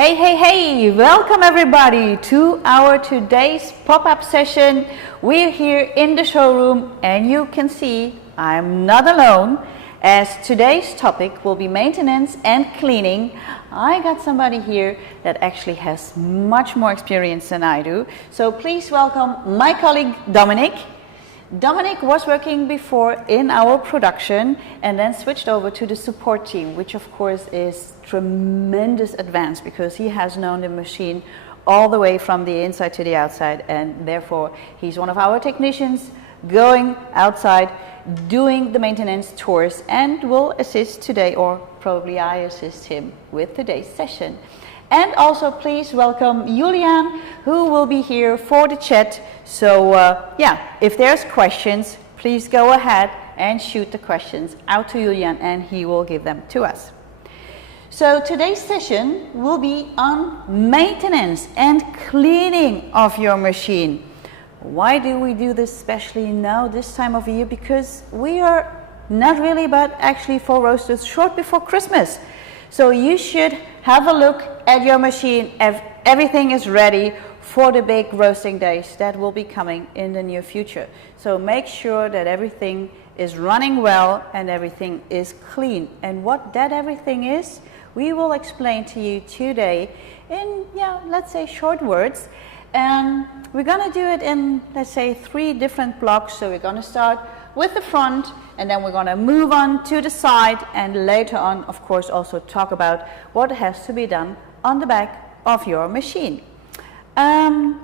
Hey, hey, hey! Welcome everybody to our today's pop-up session. We're here in the showroom and you can see I'm not alone, as today's topic will be maintenance and cleaning. I got somebody here that actually has much more experience than I do. So please welcome my colleague Dominic. Dominic was working before in our production and then switched over to the support team, which of course is tremendous advance because he has known the machine all the way from the inside to the outside, and therefore he's one of our technicians going outside doing the maintenance tours and will assist today, or probably I assist him with today's session. And also please welcome Julian, who will be here for the chat. So if there's questions, please go ahead and shoot the questions out to Julian and he will give them to us. So today's session will be on maintenance and cleaning of your machine. Why do we do this especially now, this time of year? Because we are not really, but actually for roasters short before Christmas. So you should have a look at your machine if everything is ready for the big roasting days that will be coming in the near future. So make sure that everything is running well and everything is clean. And what that everything is, we will explain to you today in, let's say short words. And we're gonna do it in, let's say, 3 different blocks. So we're gonna start with the front, and then we're going to move on to the side, and later on, of course, also talk about what has to be done on the back of your machine. Let's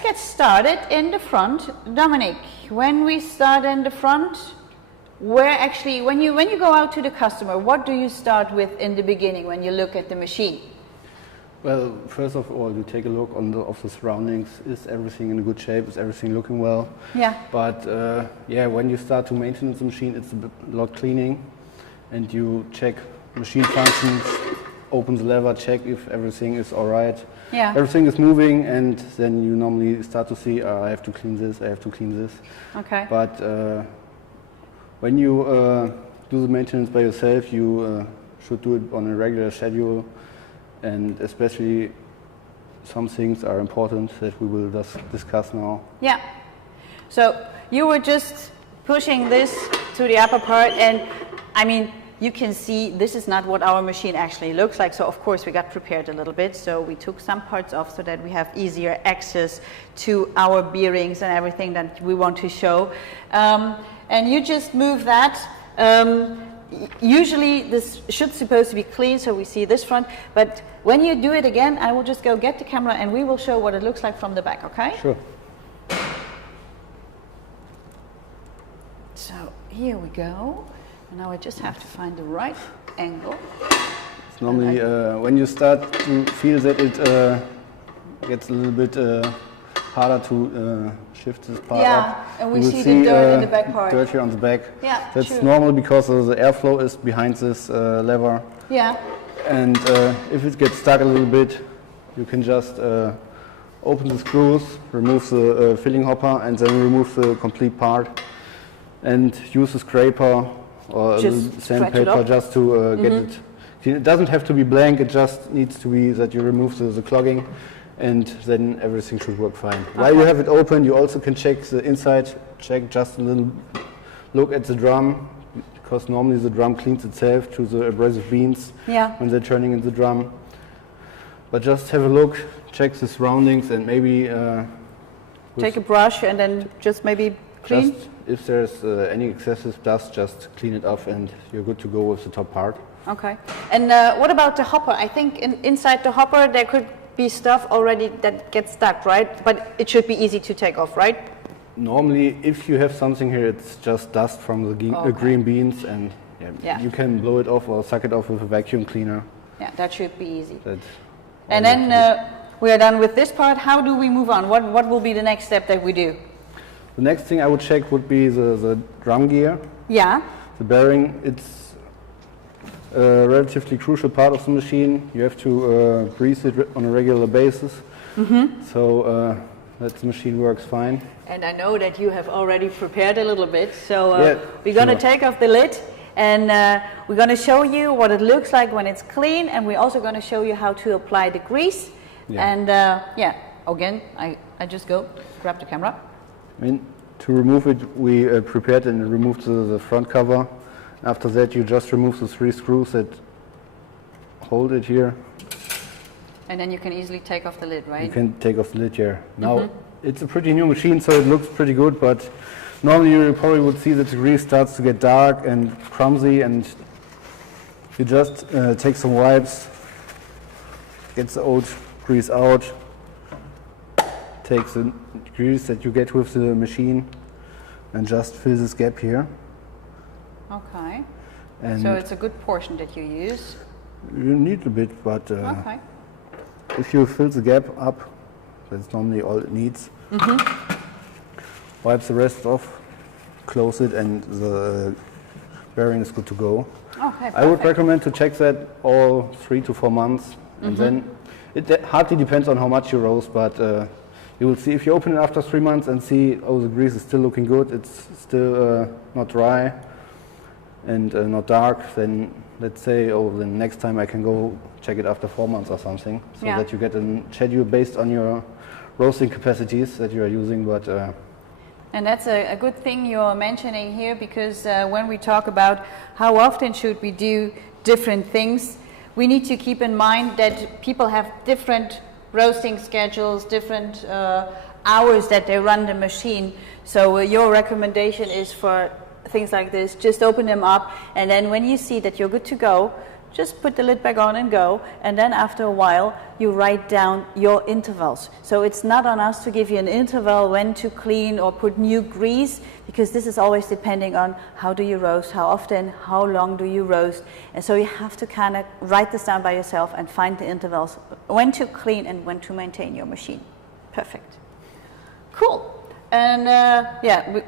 get started in the front. Dominic, when we start in the front, where actually, when you go out to the customer, what do you start with in the beginning when you look at the machine? Well, first of all, you take a look of the surroundings. Is everything in good shape? Is everything looking well? Yeah. But when you start to maintain the machine, it's a lot cleaning, and you check machine functions, open the lever, check if everything is all right. Yeah. Everything is moving, and then you normally start to see, I have to clean this, I have to clean this. Okay. But when you do the maintenance by yourself, you should do it on a regular schedule. And especially some things are important that we will just discuss now. Yeah. So you were just pushing this to the upper part, and I mean, you can see this is not what our machine actually looks like. So of course we got prepared a little bit. So we took some parts off so that we have easier access to our bearings and everything that we want to show. And you just move that. Usually this should supposed to be clean, so we see this front, but when you do it again, I will just go get the camera and we will show what it looks like from the back, okay? Sure. So here we go. And now I just have to find the right angle. It's normally when you start to feel that it gets a little bit harder to shift this part up. And we see the dirt in the back part. Dirt here on the back. Yeah, that's true. normal because the airflow is behind this lever. Yeah. And if it gets stuck a little bit, you can just open the screws, remove the filling hopper, and then remove the complete part, and use a scraper or a sandpaper just to get it clean. It doesn't have to be blank, it just needs to be that you remove the clogging, and then everything should work fine. Okay. While you have it open, you also can check the inside, check just a little look at the drum, because normally the drum cleans itself through the abrasive beans when they're turning in the drum. But just have a look, check the surroundings, and maybe take a brush and then just maybe clean? Just if there's any excessive dust, just clean it off and you're good to go with the top part. Okay. And what about the hopper? I think inside the hopper there could be stuff already that gets stuck, right? But it should be easy to take off, right? Normally, if you have something here, it's just dust from the green beans, and you can blow it off or suck it off with a vacuum cleaner. Yeah, that should be easy. And then we are done with this part. How do we move on? What will be the next step that we do? The next thing I would check would be the drum gear. Yeah. The bearing, it's a relatively crucial part of the machine. You have to grease it on a regular basis. So that the machine works fine. And I know that you have already prepared a little bit, so we're going to take off the lid And we're going to show you what it looks like when it's clean, and we're also going to show you how to apply the grease. Yeah. And again, I just go grab the camera. I mean, to remove it, we prepared and removed the front cover. After that, you just remove the 3 screws that hold it here. And then you can easily take off the lid, right? You can take off the lid here. Now, it's a pretty new machine, so it looks pretty good, but normally you probably would see that the grease starts to get dark and clumsy, and you just take some wipes, get the old grease out, take the grease that you get with the machine, and just fill this gap here. Okay. And so it's a good portion that you use. you need a bit, but Okay. if you fill the gap up, that's normally all it needs. Wipe the rest off, close it, and the bearing is good to go. Okay, I would perfect. recommend to check that all 3 to 4 months, and then it hardly depends on how much you roast, but you will see if you open it after 3 months and see, oh, the grease is still looking good, it's still not dry and not dark, then let's say, oh, then next time I can go check it after 4 months or something, so Yeah. that you get a schedule based on your roasting capacities that you are using. But And that's a good thing you're mentioning here, because when we talk about how often should we do different things, we need to keep in mind that people have different roasting schedules, different hours that they run the machine. So your recommendation is for things like this, just open them up, and then when you see that you're good to go, just put the lid back on and go, and then after a while you write down your intervals. So it's not on us to give you an interval when to clean or put new grease, because this is always depending on how do you roast, how often, how long do you roast, and so you have to kind of write this down by yourself and find the intervals when to clean and when to maintain your machine. Perfect. Cool. And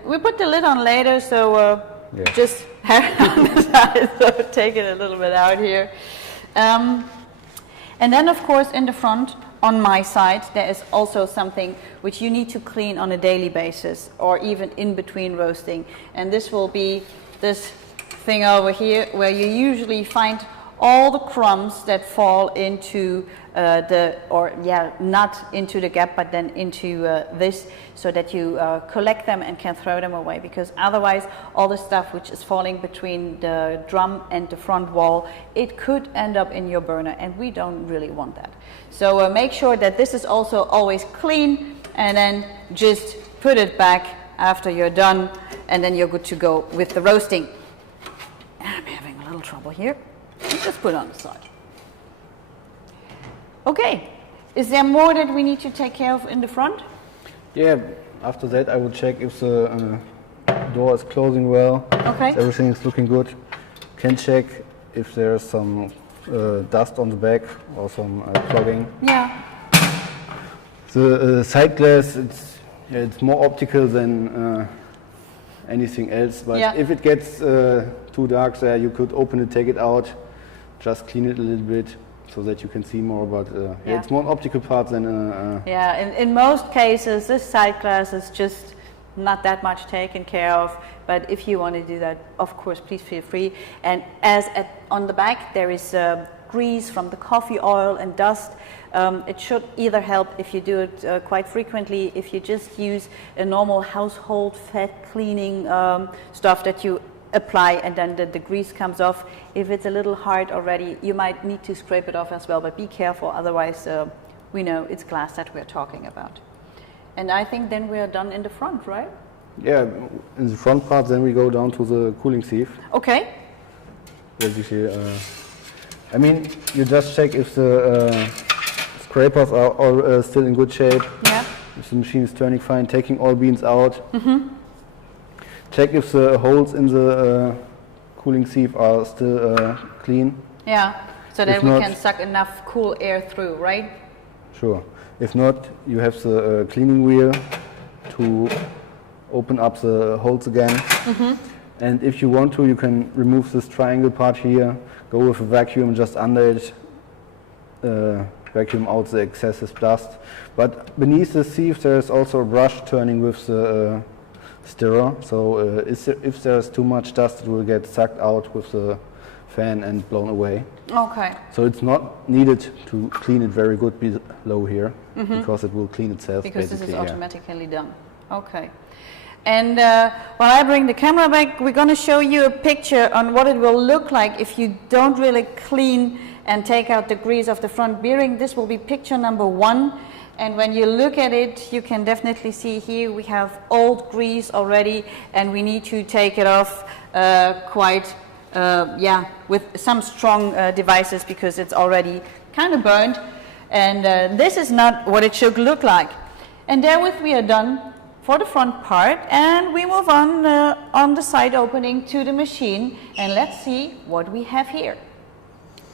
we put the lid on later, so just have it on the side, so take it a little bit out here. And then, of course, in the front, on my side, there is also something which you need to clean on a daily basis, or even in between roasting. And this will be this thing over here, where you usually find all the crumbs that fall into not into the gap, but then into this, so that you collect them and can throw them away, because otherwise all the stuff which is falling between the drum and the front wall, it could end up in your burner, and we don't really want that. So make sure that this is also always clean, and then just put it back after you're done, and then you're good to go with the roasting. I'm having a little trouble here. Just put it on the side. Okay, is there more that we need to take care of in the front? yeah, after that I will check if the door is closing well, Okay. if everything is looking good. Can check if there's some dust on the back or some clogging. Yeah. The side glass, it's more optical than anything else, but Yeah. if it gets too dark there, you could open it, take it out, just clean it a little bit so that you can see more, but Yeah. it's more an optical part than In most cases, this side glass is just not that much taken care of, but if you want to do that, of course, please feel free. And on the back there is grease from the coffee oil and dust. It should either help if you do it quite frequently, if you just use a normal household fat cleaning stuff that you apply, and then the grease comes off. If it's a little hard already, you might need to scrape it off as well, but be careful, otherwise we know it's glass that we're talking about. And I think then we are done in the front, right? yeah, in the front part, then we go down to the cooling sieve. Okay. Basically, I mean, you just check if the scrapers are all still in good shape, Yeah. if the machine is turning fine, taking all beans out. Check if the holes in the cooling sieve are still clean. Yeah. So that If we not- can suck enough cool air through, right? Sure. If not, you have the cleaning wheel to open up the holes again. And if you want to, you can remove this triangle part here, go with a vacuum just under it, vacuum out the excessive dust. But beneath the sieve there is also a brush turning with the stirrer. So if there's too much dust, it will get sucked out with the fan and blown away. Okay. So it's not needed to clean it very good below here, because it will clean itself. Because this basically, is automatically done. Okay. And while I bring the camera back, we're going to show you a picture on what it will look like if you don't really clean and take out the grease of the front bearing. This will be picture number 1. And when you look at it, you can definitely see here we have old grease already, and we need to take it off with some strong devices, because it's already kind of burned. And this is not what it should look like. And therewith we are done for the front part, and we move on the side opening to the machine, and let's see what we have here.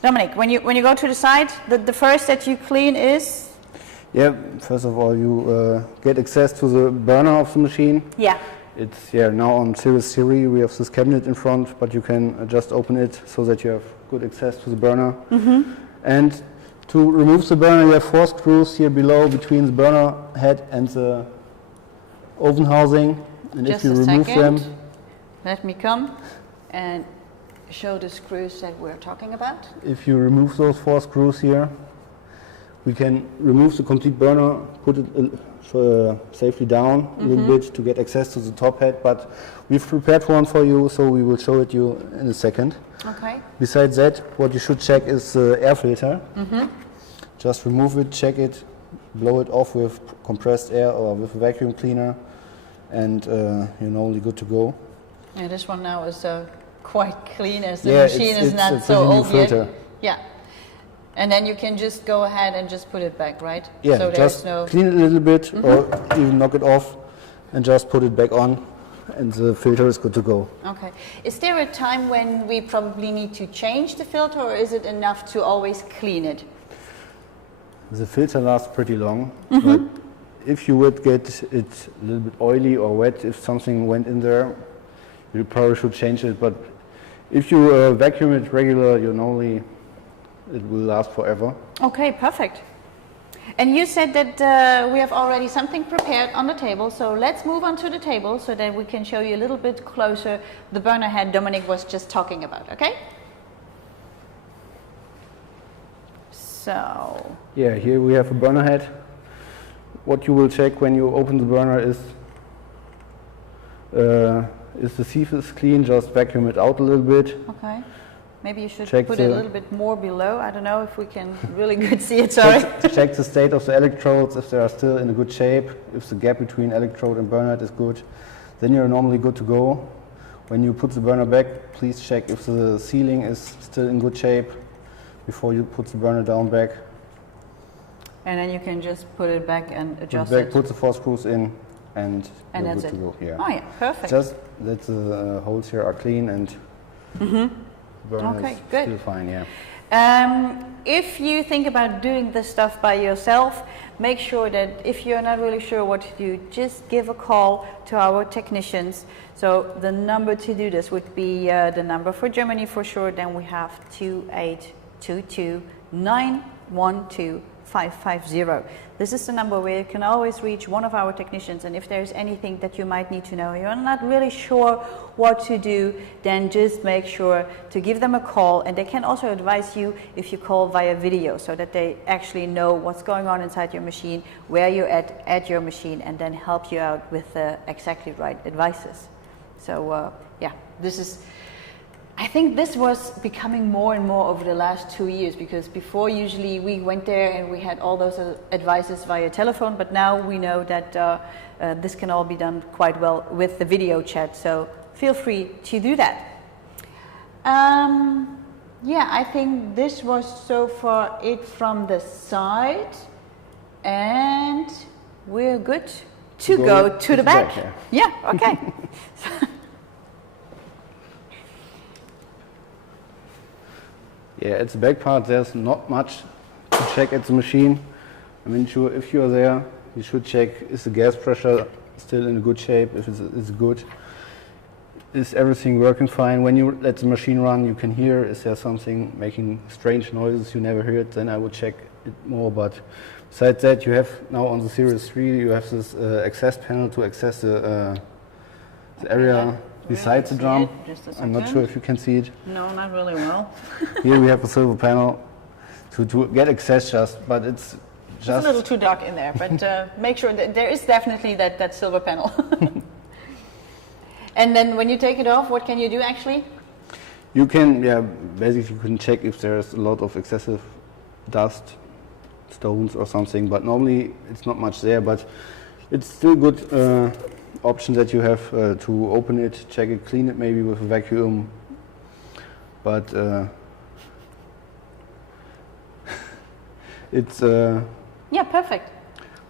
Dominic, when you go to the side, the first that you clean is? Yeah, first of all, you get access to the burner of the machine. Yeah. It's now on Series 3, we have this cabinet in front, but you can just open it so that you have good access to the burner. And to remove the burner, you have 4 screws here below between the burner head and the oven housing. And Just if you remove them, let me come and show the screws that we're talking about. If you remove those 4 screws here, we can remove the complete burner, put it safely down a little bit to get access to the top head, but we've prepared one for you, so we will show it you in a second. Okay. Besides that, what you should check is the air filter. Just remove it, check it, blow it off with compressed air or with a vacuum cleaner, and you're normally good to go. Yeah, this one now is quite clean, as the Yeah, machine is it's not a so pretty new old yet. filter. Yeah. And then you can just go ahead and just put it back, right? Yeah, so just clean it a little bit, or even knock it off and just put it back on, and the filter is good to go. Okay. Is there a time when we probably need to change the filter, or is it enough to always clean it? The filter lasts pretty long, but if you would get it a little bit oily or wet, if something went in there, you probably should change it. But if you vacuum it regular, it will last forever. Okay, perfect. And you said that we have already something prepared on the table, so let's move on to the table so that we can show you a little bit closer the burner head Dominic was just talking about, okay? So... Yeah, here we have a burner head. What you will check when you open the burner is the sieve is clean, just vacuum it out a little bit. Okay. Maybe you should Check put it a little bit more below. I don't know if we can really good see it, sorry. Check the state of the electrodes, if they are still in a good shape, if the gap between electrode and burner head is good, then you're normally good to go. When you put the burner back, please check if the sealing is still in good shape before you put the burner down back. And then you can just put it back and adjust put it back, it. put the 4 screws in, and you're that's good to it. go. Yeah. Oh yeah, perfect. Just that the holes here are clean and the burner Okay, is good. still fine, yeah. If you think about doing this stuff by yourself, make sure that if you're not really sure what to do, just give a call to our technicians. So the number to do this would be the number for Germany for sure. Then we have 2822 912 550. This is the number where you can always reach one of our technicians, and if there's anything that you might need to know, you're not really sure what to do, then just make sure to give them a call, and they can also advise you if you call via video, so that they actually know what's going on inside your machine, where you're at your machine, and then help you out with the exactly right advices. So yeah, I think this was becoming more and more over the last 2 years, because before usually we went there and we had all those advices via telephone, but now we know that this can all be done quite well with the video chat, so feel free to do that. Yeah, I think this was so far it from the side, and we're good to go to the back. Yeah, okay. Yeah, at the back part there's not much to check at the machine. I mean, if you're there, you should check, is the gas pressure still in good shape, if it's good. Is everything working fine? When you let the machine run, you can hear, is there something making strange noises you never heard, then I would check it more. But besides that, you have now on the Series 3, you have this access panel to access the the area besides the drum. Just a I'm not second. sure if you can see it. No, not really well. Here we have a silver panel to get access but it's It's just... a little too dark in there, but make sure that there is definitely that silver panel. And then when you take it off, what can you do actually? You can, basically you can check if there's a lot of excessive dust, stones or something, but normally it's not much there, but it's still good option that you have to open it, check it, clean it maybe with a vacuum, but it's Yeah, perfect.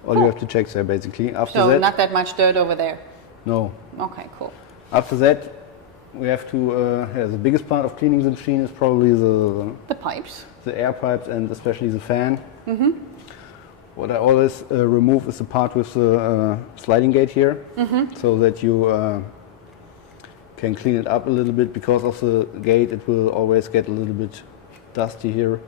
all you have to check there basically. After So that, not that much dirt over there. no. Okay, cool. After that, we have to, the biggest part of cleaning the machine is probably The pipes. the air pipes and especially the fan. What I always remove is the part with the sliding gate here, so that you can clean it up a little bit. Because of the gate, it will always get a little bit dusty here.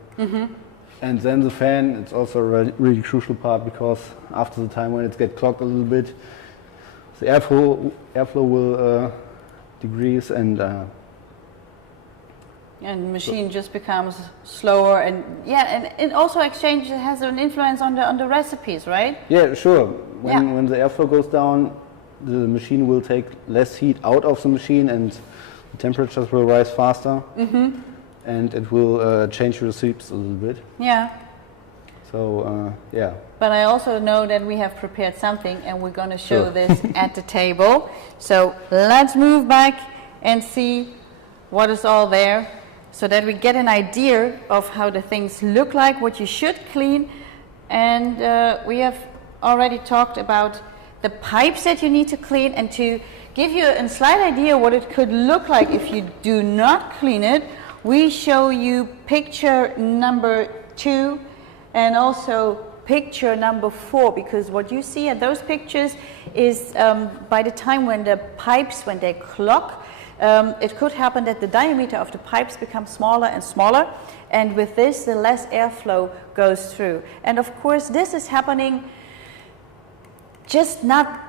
And then the fan, it's also a really crucial part, because after the time when it gets clogged a little bit, the airflow will decrease and the machine just becomes slower, and it also has an influence on the recipes, right? yeah, sure. When the airflow goes down, the machine will take less heat out of the machine, and the temperatures will rise faster, and it will change the recipes a little bit. Yeah. So But I also know that we have prepared something, and we're going to show this at the table. So let's move back and see what is all there, so that we get an idea of how the things look like, what you should clean. And we have already talked about the pipes that you need to clean, and to give you a slight idea what it could look like if you do not clean it, we show you picture number 2 and also picture number 4, because what you see at those pictures is by the time when the pipes, when they clog, it could happen that the diameter of the pipes becomes smaller and smaller, and with this the less airflow goes through. And of course this is happening just not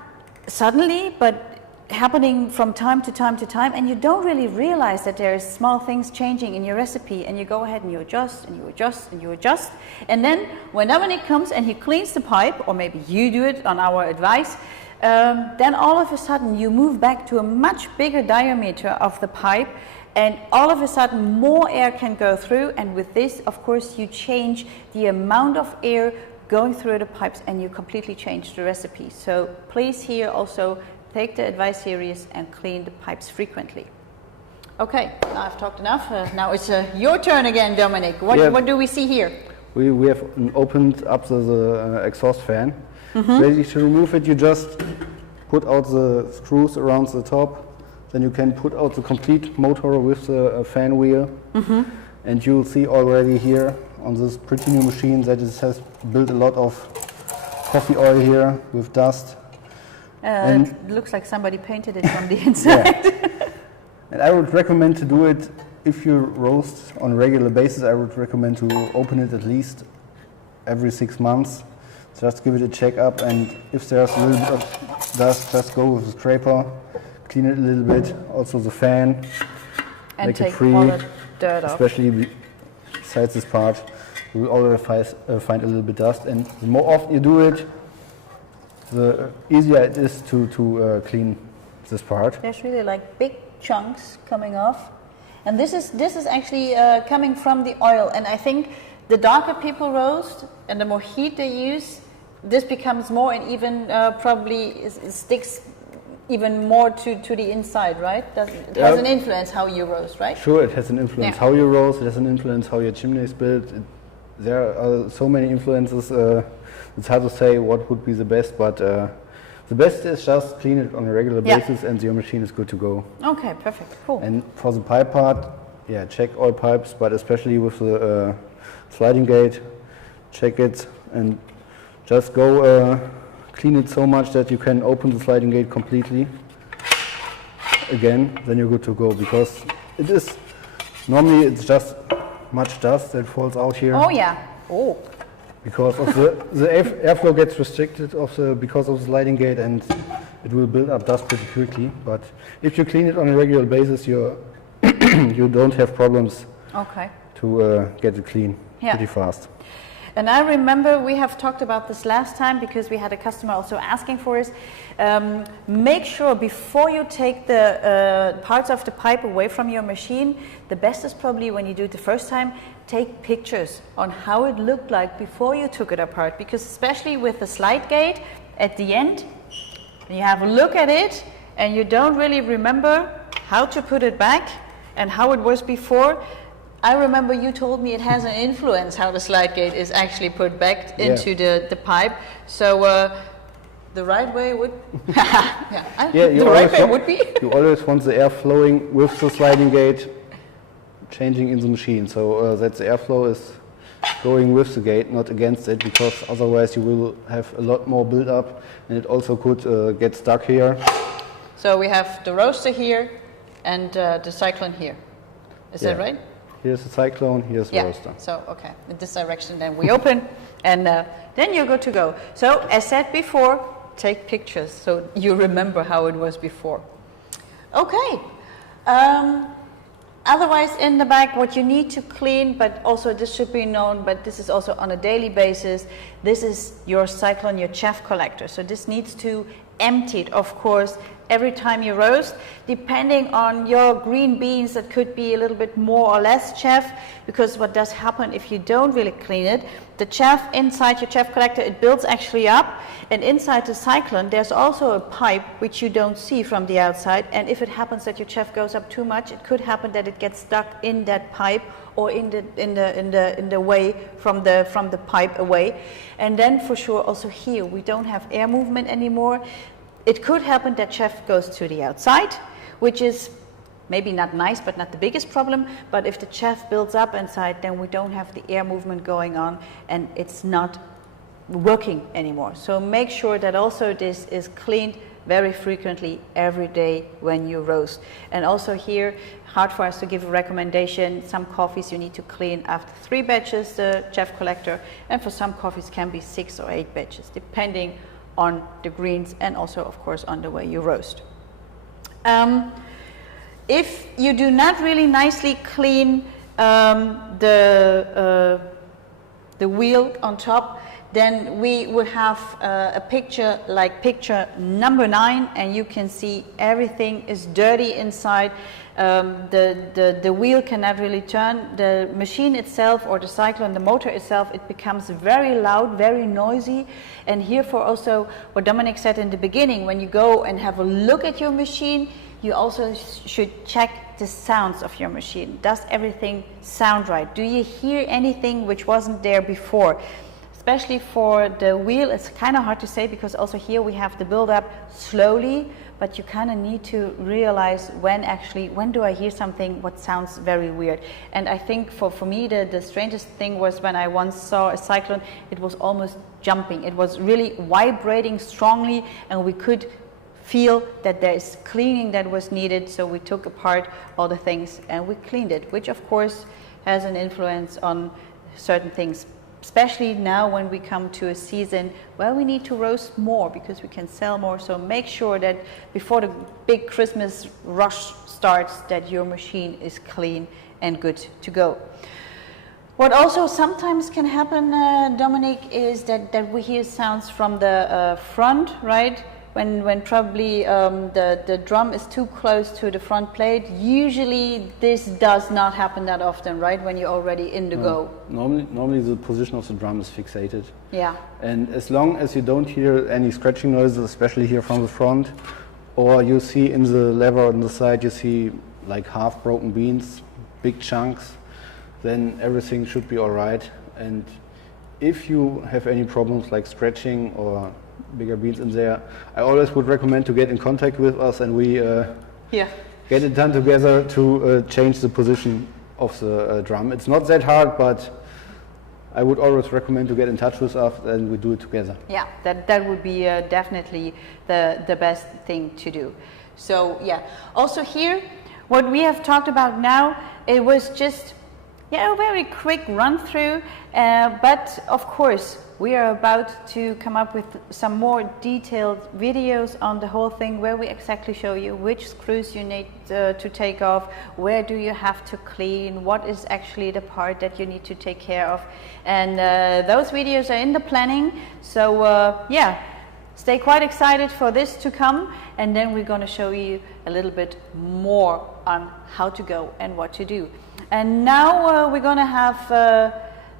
suddenly, but happening from time to time to time, and you don't really realize that there's small things changing in your recipe, and you go ahead and you adjust and you adjust and you adjust, and then when Dominic comes and he cleans the pipe, or maybe you do it on our advice, then all of a sudden you move back to a much bigger diameter of the pipe, and all of a sudden more air can go through, and with this of course you change the amount of air going through the pipes, and you completely change the recipe. So please here also take the advice serious and clean the pipes frequently. Okay, now I've talked enough. Now it's your turn again, Dominic. What do we see here? we have opened up the exhaust fan. Basically, to remove it, you just put out the screws around the top. Then you can put out the complete motor with the fan wheel. And you'll see already here on this pretty new machine that it has built a lot of coffee oil here with dust. It looks like somebody painted it from the inside. And I would recommend to do it if you roast on a regular basis. I would recommend to open it at least every 6 months. Just give it a check up, and if there's a little bit of dust, just go with the scraper, clean it a little bit. Also the fan, And make take it free, all the dirt off. especially besides this part. You will already find a little bit dust, and the more often you do it, the easier it is to clean this part. There's really like big chunks coming off, and this is actually coming from the oil. And I think the darker people roast and the more heat they use, this becomes more, and even probably sticks even more to the inside, right? It has an influence how you roast, right? Sure, it has an influence how you roast. It has an influence how your chimney is built. There are so many influences. It's hard to say what would be the best, but the best is just clean it on a regular basis, and your machine is good to go. Okay, perfect, cool. And for the pipe part, check all pipes, but especially with the sliding gate, check it and just go clean it so much that you can open the sliding gate completely again, then you're good to go, because it is normally it's just much dust that falls out here. Oh yeah. Oh. because of the airflow gets restricted because of the sliding gate, and it will build up dust pretty quickly. But if you clean it on a regular basis, you don't have problems to get it clean pretty fast. And I remember we have talked about this last time because we had a customer also asking for us. Make sure before you take the parts of the pipe away from your machine, the best is probably when you do it the first time, take pictures on how it looked like before you took it apart. Because especially with the slide gate at the end, you have a look at it and you don't really remember how to put it back and how it was before. I remember you told me it has an influence how the slide gate is actually put back into the pipe. So the right way would the right way would be you always want the air flowing with the sliding gate changing in the machine, so that the airflow is going with the gate, not against it, because otherwise you will have a lot more build up and it also could get stuck here. So we have the roaster here and the cyclone here. Is that right? Here's the cyclone, here's the roaster. So, okay, in this direction then we open and then you're good to go. So, as said before, take pictures so you remember how it was before. Okay. Otherwise, in the back, what you need to clean, but also this should be known, but this is also on a daily basis, this is your cyclone, your chaff collector. So this needs to empty it, of course, every time you roast. Depending on your green beans, that could be a little bit more or less chaff, because what does happen if you don't really clean it, the chaff inside your chaff collector, it builds actually up, and inside the cyclone there's also a pipe which you don't see from the outside, and if it happens that your chaff goes up too much, it could happen that it gets stuck in that pipe or in the way from the pipe away. And then for sure also here we don't have air movement anymore. It could happen that chaff goes to the outside, which is maybe not nice, but not the biggest problem. But if the chaff builds up inside, then we don't have the air movement going on and it's not working anymore. So make sure that also this is cleaned very frequently every day when you roast. And also here, hard for us to give a recommendation. Some coffees you need to clean after 3 batches, the chaff collector, and for some coffees can be 6 or 8 batches, depending on the greens and also, of course, on the way you roast. If you do not really nicely clean the wheel on top, then we would have a picture like picture number 9, and you can see everything is dirty inside. The wheel cannot really turn. The machine itself or the cyclone, the motor itself, it becomes very loud, very noisy. And here for also what Dominic said in the beginning, when you go and have a look at your machine, you also should check the sounds of your machine. Does everything sound right? Do you hear anything which wasn't there before? Especially for the wheel, it's kind of hard to say, because also here we have the build up slowly, but you kind of need to realize when do I hear something what sounds very weird. And I think for me the strangest thing was when I once saw a cyclone, it was almost jumping. It was really vibrating strongly, and we could feel that there is cleaning that was needed. So we took apart all the things and we cleaned it, which of course has an influence on certain things, especially now when we come to a season where we need to roast more because we can sell more. So make sure that before the big Christmas rush starts, that your machine is clean and good to go. What also sometimes can happen, Dominic, is that we hear sounds from the front, right? When probably the drum is too close to the front plate. Usually this does not happen that often, right? When you're already in the go. Normally the position of the drum is fixated. Yeah. And as long as you don't hear any scratching noises, especially here from the front, or you see in the lever on the side, you see like half broken beans, big chunks, then everything should be all right. And if you have any problems like scratching or bigger beans in there, I always would recommend to get in contact with us, and we get it done together to change the position of the drum. It's not that hard, but I would always recommend to get in touch with us and we do it together. Yeah, that would be definitely the best thing to do. So yeah, also here, what we have talked about now, it was just a very quick run through, but of course we are about to come up with some more detailed videos on the whole thing, where we exactly show you which screws you need to take off, where do you have to clean, what is actually the part that you need to take care of, and those videos are in the planning. So yeah, stay quite excited for this to come, and then we're going to show you a little bit more on how to go and what to do. And now we're going to have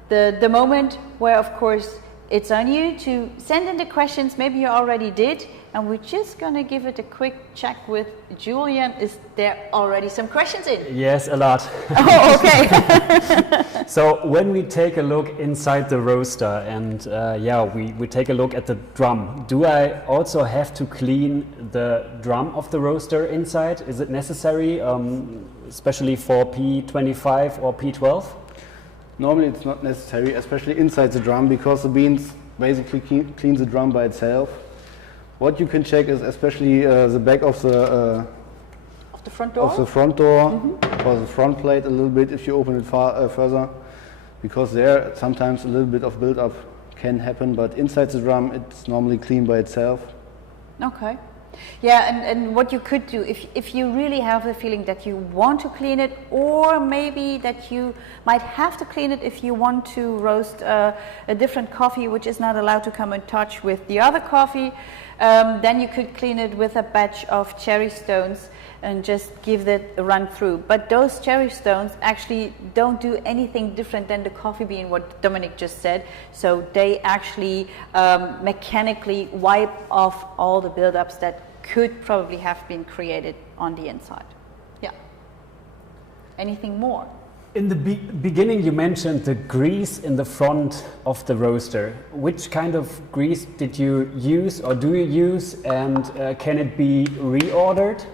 the moment where, of course, it's on you to send in the questions. Maybe you already did, and we're just going to give it a quick check with Julian. Is there already some questions in? Yes, a lot. Oh, okay. So when we take a look inside the roaster and yeah, we take a look at the drum, do I also have to clean the drum of the roaster inside? Is it necessary, especially for P25 or P12? Normally it's not necessary, especially inside the drum, because the beans basically clean the drum by itself. What you can check is especially the back of the front door? Of the front door, or the front plate a little bit if you open it further, because there sometimes a little bit of build-up can happen, but inside the drum it's normally clean by itself. Okay. Yeah, and what you could do, if you really have the feeling that you want to clean it, or maybe that you might have to clean it if you want to roast a different coffee which is not allowed to come in touch with the other coffee, then you could clean it with a batch of cherry stones and just give that a run through. But those cherry stones actually don't do anything different than the coffee bean, what Dominic just said. So they actually mechanically wipe off all the buildups that could probably have been created on the inside. Yeah. Anything more? In the beginning you mentioned the grease in the front of the roaster. Which kind of grease did you use, or do you use, and can it be reordered?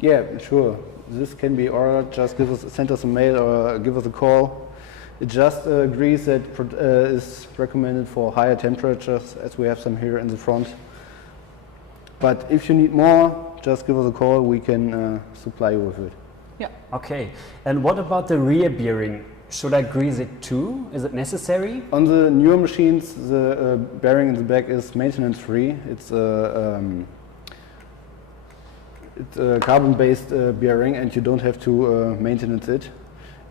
Yeah, sure. This can be ordered. Just send us a mail or give us a call. It's just grease that is recommended for higher temperatures, as we have some here in the front. But if you need more, just give us a call. We can supply you with it. Yeah. Okay. And what about the rear bearing? Should I grease it too? Is it necessary? On the newer machines, the bearing in the back is maintenance free. It's a carbon-based bearing, and you don't have to maintenance it.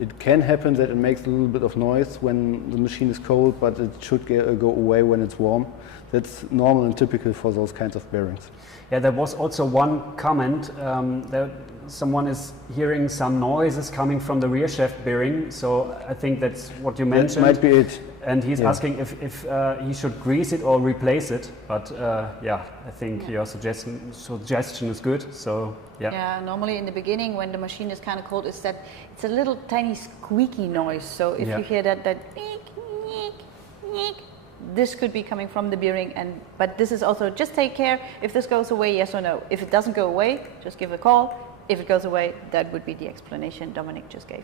It can happen that it makes a little bit of noise when the machine is cold, but it should go away when it's warm. That's normal and typical for those kinds of bearings. Yeah, there was also one comment that someone is hearing some noises coming from the rear shaft bearing, so I think that's what you mentioned. That might be it. And he's asking if he should grease it or replace it, but yeah, I think your suggestion is good, so yeah. Yeah, normally in the beginning when the machine is kind of cold, it's a little tiny squeaky noise, so if you hear that eek, eek, eek, this could be coming from the bearing, but this is also, just take care if this goes away, yes or no. If it doesn't go away, just give a call. If it goes away, that would be the explanation Dominic just gave.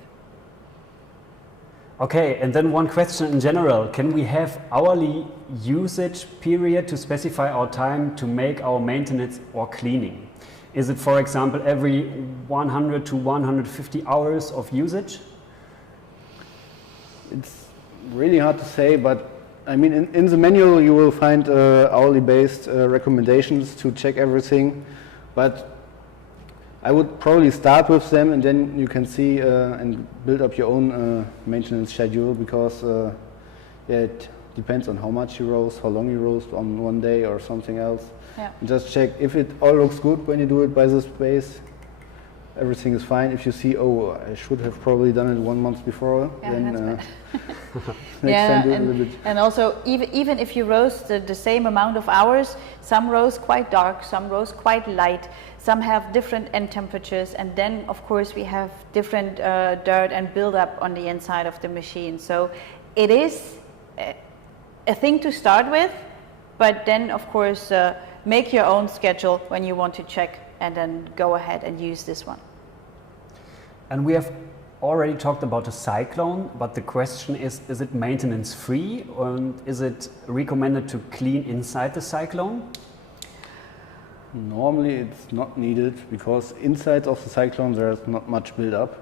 Okay, and then one question in general. Can we have hourly usage period to specify our time to make our maintenance or cleaning? Is it, for example, every 100 to 150 hours of usage? It's really hard to say, but I mean, in the manual you will find hourly based recommendations to check everything, but I would probably start with them, and then you can see and build up your own maintenance schedule, because it depends on how much you roast, how long you roast on one day or something else. Yeah. And just check if it all looks good when you do it by this pace. Everything is fine. If you see, oh, I should have probably done it 1 month before, then next time do it a little bit. And also, even if you roast the same amount of hours, some roast quite dark, some roast quite light, some have different end temperatures, and then of course we have different dirt and buildup on the inside of the machine. So it is a thing to start with, but then of course make your own schedule when you want to check, and then go ahead and use this one. And we have already talked about the cyclone, but the question is it maintenance free, and is it recommended to clean inside the cyclone? Normally it's not needed, because inside of the cyclone there's not much build up.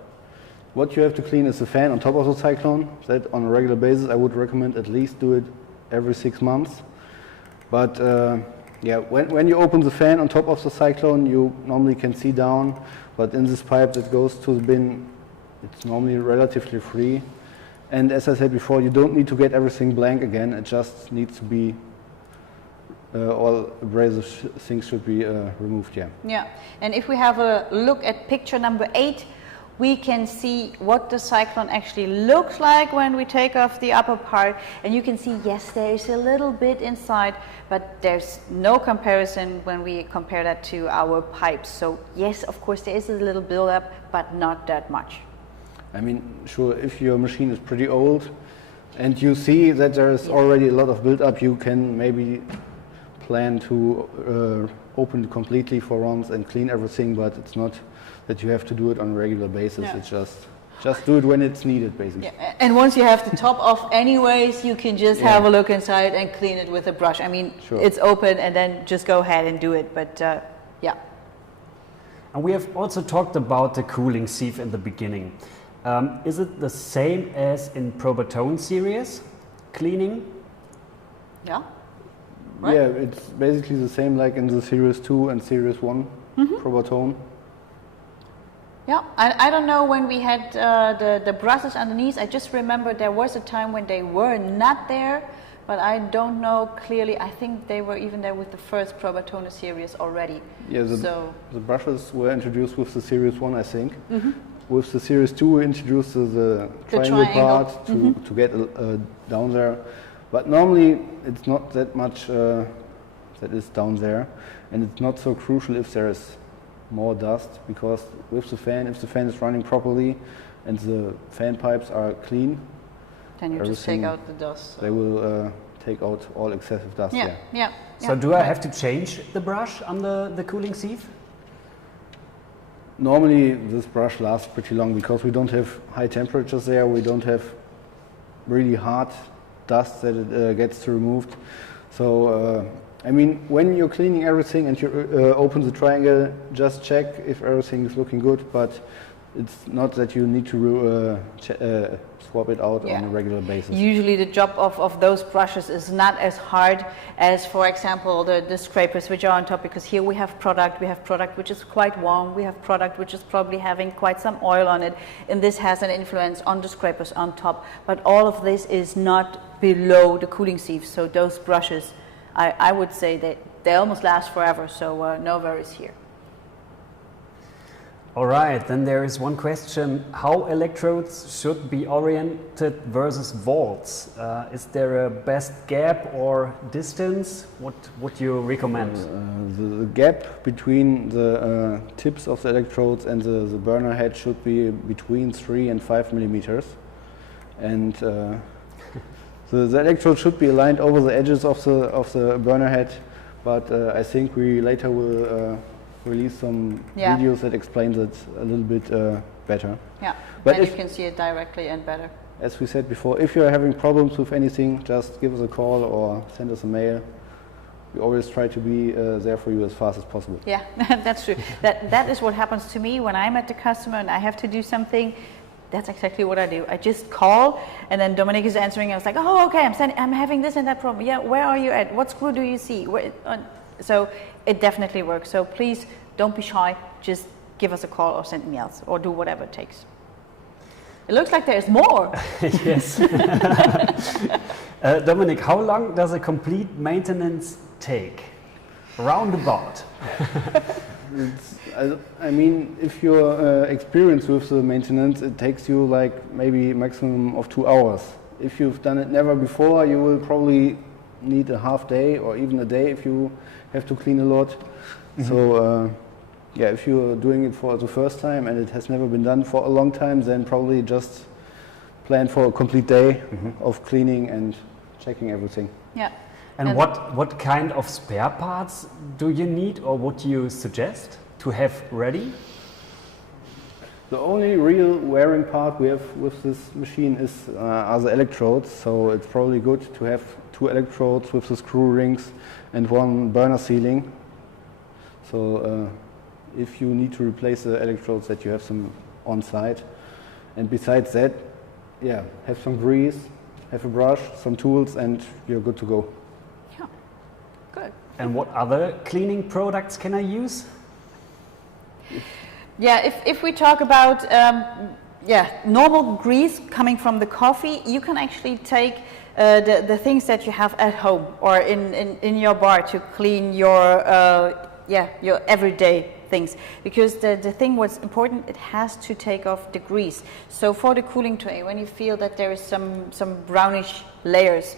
What you have to clean is the fan on top of the cyclone. That on a regular basis I would recommend at least do it every 6 months. But yeah, when you open the fan on top of the cyclone, you normally can see down, but in this pipe that goes to the bin, it's normally relatively free. And as I said before, you don't need to get everything blank again. It just needs to be, all abrasive things should be removed, yeah. Yeah, and if we have a look at picture number 8, we can see what the cyclone actually looks like when we take off the upper part. And you can see, yes, there is a little bit inside, but there's no comparison when we compare that to our pipes. So yes, of course, there is a little buildup, but not that much. I mean, sure, if your machine is pretty old and you see that there is already a lot of buildup, you can maybe plan to open it completely for once and clean everything, but it's not that you have to do it on a regular basis. Yeah. It's just do it when it's needed, basically. Yeah. And once you have the top off anyways, you can just have a look inside and clean it with a brush. I mean, sure. It's open, and then just go ahead and do it, but yeah. And we have also talked about the cooling sieve in the beginning. Is it the same as in PROBAT series cleaning? Yeah. Right. Yeah, it's basically the same like in the Series 2 and Series 1 PROBAT. Yeah, I don't know when we had the brushes underneath. I just remember there was a time when they were not there, but I don't know clearly. I think they were even there with the first PROBAT series already. Yeah, the brushes were introduced with the Series 1, I think. With the Series 2 we introduced the triangle part to get down there. But normally it's not that much that is down there, and it's not so crucial if there is more dust, because with the fan, if the fan is running properly and the fan pipes are clean, then you just take out the dust. They will take out all excessive dust. Yeah. So do I have to change the brush on the cooling sieve? Normally this brush lasts pretty long because we don't have high temperatures there, we don't have really hard dust that it gets removed. So I mean, when you're cleaning everything and you open the triangle, just check if everything is looking good, but it's not that you need to swap it out on a regular basis. Usually the job of those brushes is not as hard as, for example, the scrapers which are on top, because here we have product which is quite warm, we have product which is probably having quite some oil on it, and this has an influence on the scrapers on top. But all of this is not below the cooling sieve, so those brushes, I would say that they almost last forever, so no worries here. All right, then there is one question: how electrodes should be oriented versus volts? Is there a best gap or distance? What would you recommend? The gap between the tips of the electrodes and the burner head should be between 3 and 5 millimeters, and the electrode should be aligned over the edges of the burner head. But I think we later will release some videos that explains it a little bit better. Yeah, but then you can see it directly and better. As we said before, if you're having problems with anything, just give us a call or send us a mail. We always try to be there for you as fast as possible. Yeah, that's true. That is what happens to me when I'm at the customer and I have to do something. That's exactly what I do. I just call, and then Dominic is answering. I was like, oh, okay, I'm having this and that problem. Yeah, where are you at? What screw do you see? So it definitely works. So please don't be shy. Just give us a call or send emails or do whatever it takes. It looks like there's more. Yes. Dominic, how long does a complete maintenance take? Roundabout. I mean, if you're experienced with the maintenance, it takes you like maybe maximum of 2 hours. If you've done it never before, you will probably need a half day or even a day if you have to clean a lot. So yeah, if you're doing it for the first time and it has never been done for a long time, then probably just plan for a complete day of cleaning and checking everything. Yeah. And what kind of spare parts do you need or would you suggest to have ready? The only real wearing part we have with this machine are the electrodes, so it's probably good to have 2 electrodes with the screw rings and 1 burner sealing. So if you need to replace the electrodes, that you have some on site. And besides that, yeah, have some grease, have a brush, some tools, and you're good to go. Yeah, good. And what other cleaning products can I use? Yeah, if we talk about normal grease coming from the coffee, you can actually take the things that you have at home or in your bar to clean your everyday things, because the thing what's important, it has to take off the grease. So for the cooling tray, when you feel that there is some brownish layers,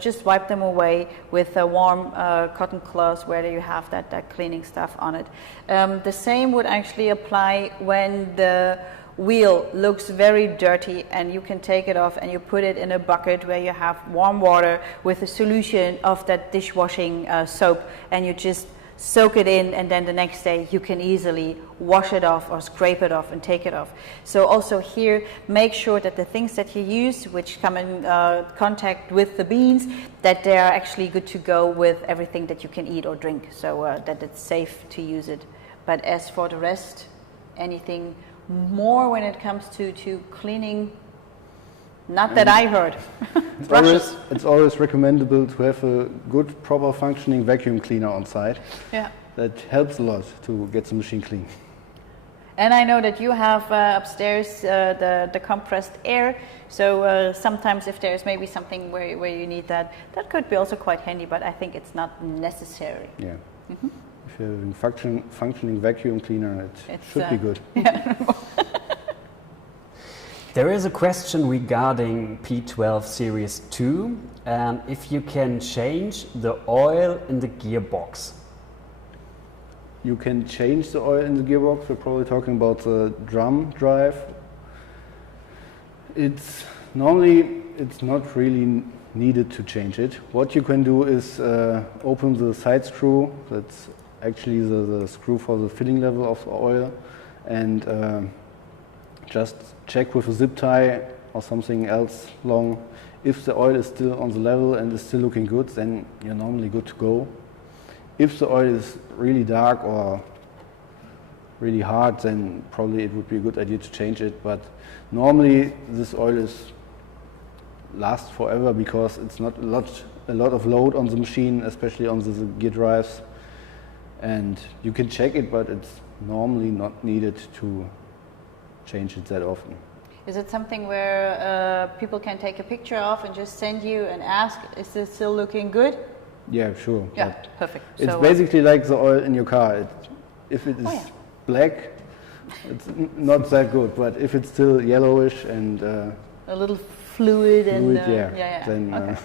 just wipe them away with a warm cotton cloth where you have that cleaning stuff on it. The same would actually apply when the wheel looks very dirty, and you can take it off and you put it in a bucket where you have warm water with a solution of that dishwashing soap, and you just soak it in, and then the next day you can easily wash it off or scrape it off and take it off. So also here, make sure that the things that you use which come in contact with the beans, that they are actually good to go with everything that you can eat or drink, so that it's safe to use it. But as for the rest, anything more when it comes to cleaning, not that I heard. It's always recommendable to have a good, proper functioning vacuum cleaner on site. Yeah. That helps a lot to get the machine clean. And I know that you have upstairs the compressed air, so sometimes if there's maybe something where you need that could be also quite handy, but I think it's not necessary. Yeah. Mm-hmm. If you have a functioning vacuum cleaner, it should be good. Yeah. There is a question regarding P12 Series 2, if you can change the oil in the gearbox. You can change the oil in the gearbox. We're probably talking about the drum drive. It's not really needed to change it. What you can do is open the side screw. That's actually the screw for the filling level of the oil, and just check with a zip tie or something else long. If the oil is still on the level and is still looking good, then you're normally good to go. If the oil is really dark or really hard, then probably it would be a good idea to change it. But normally this oil lasts forever because it's not a lot of load on the machine, especially on the gear drives. And you can check it, but it's normally not needed to change it that often. Is it something where people can take a picture of and just send you and ask, is this still looking good? Yeah, sure. Yeah, perfect. It's so, basically like the oil in your car. If it is black, it's not that good. But if it's still yellowish and a little fluid and then okay.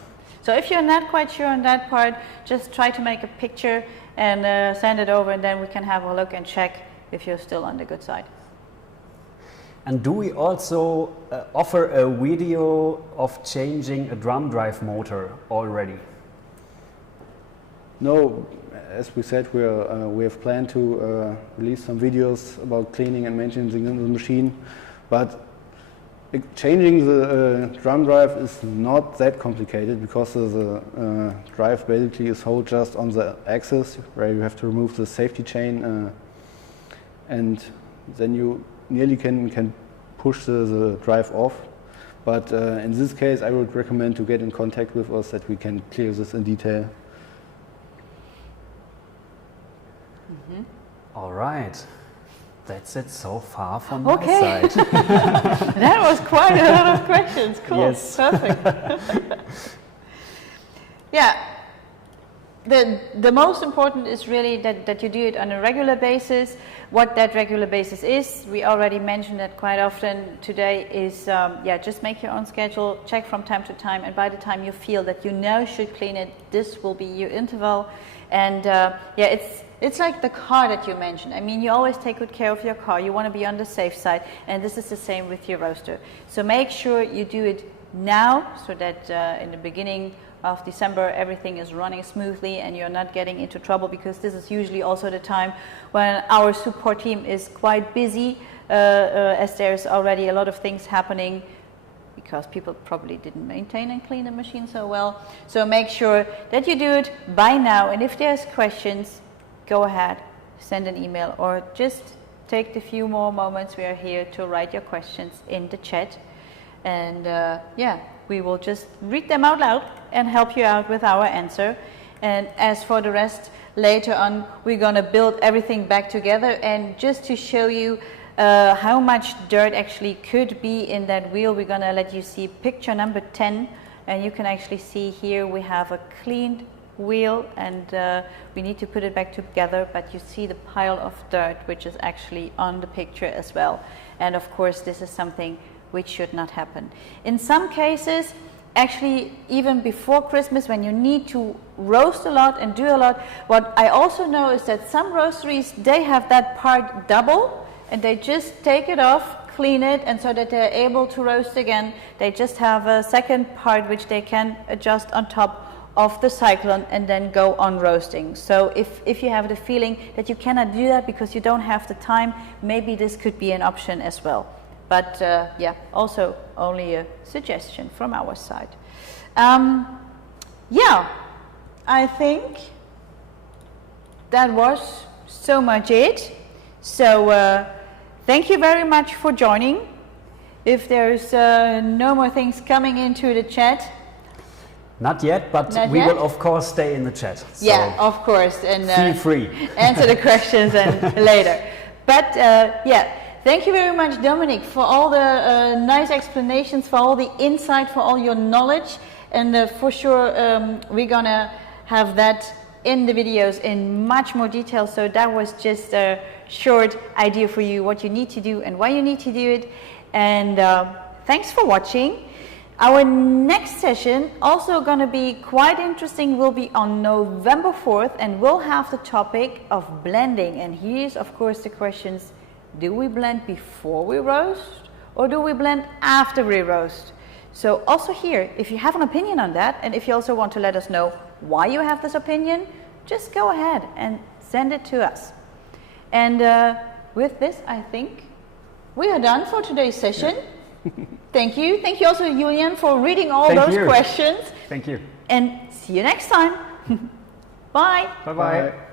So if you're not quite sure on that part, just try to make a picture and send it over, and then we can have a look and check if you're still on the good side. And do we also offer a video of changing a drum drive motor already? No, as we said, we have planned to release some videos about cleaning and maintaining the machine, but changing the drum drive is not that complicated because the drive basically is held just on the axis where you have to remove the safety chain, and then you nearly can push the drive off. But in this case, I would recommend to get in contact with us that we can clear this in detail. Mm-hmm. All right. That's it so far from my side. That was quite a lot of questions. Cool. Yes. Perfect. Yeah. The most important is really that you do it on a regular basis. What that regular basis is, we already mentioned that quite often today, is just make your own schedule, check from time to time, and by the time you feel that you now should clean it, this will be your interval. And it's like the car that you mentioned. I mean, you always take good care of your car. You want to be on the safe side, and this is the same with your roaster. So make sure you do it now, so that in the beginning of December everything is running smoothly and you're not getting into trouble, because this is usually also the time when our support team is quite busy, as there's already a lot of things happening because people probably didn't maintain and clean the machine so well. So make sure that you do it by now, and if there's questions, go ahead, send an email or just take the few more moments we are here to write your questions in the chat. And yeah, we will just read them out loud and help you out with our answer. And as for the rest, later on, we're going to build everything back together. And just to show you how much dirt actually could be in that wheel, we're going to let you see picture number 10. And you can actually see here we have a cleaned wheel, and we need to put it back together, but you see the pile of dirt which is actually on the picture as well. And of course this is something which should not happen. In some cases, actually even before Christmas, when you need to roast a lot and do a lot, what I also know is that some roasteries, they have that part double, and they just take it off, clean it, and so that they're able to roast again, they just have a second part which they can adjust on top of the cyclone and then go on roasting. So if you have the feeling that you cannot do that because you don't have the time, maybe this could be an option as well. But yeah, also only a suggestion from our side. Yeah, I think that was so much it. So thank you very much for joining. If there's no more things coming into the chat. Not yet, but Not we yet? will of course stay in the chat. So Yeah, of course, and feel free. answer the questions and later. But yeah, thank you very much, Dominic, for all the nice explanations, for all the insight, for all your knowledge, and for sure we're gonna have that in the videos in much more detail. So that was just a short idea for you what you need to do and why you need to do it. And thanks for watching. Our next session, also going to be quite interesting, will be on November 4th, and we'll have the topic of blending. And here's of course the questions: do we blend before we roast, or do we blend after we roast? So also here, if you have an opinion on that, and if you also want to let us know why you have this opinion, just go ahead and send it to us. And with this, I think we are done for today's session. Thank you. Thank you also, Julian, for reading all those questions. Thank you. And see you next time. Bye. Bye-bye.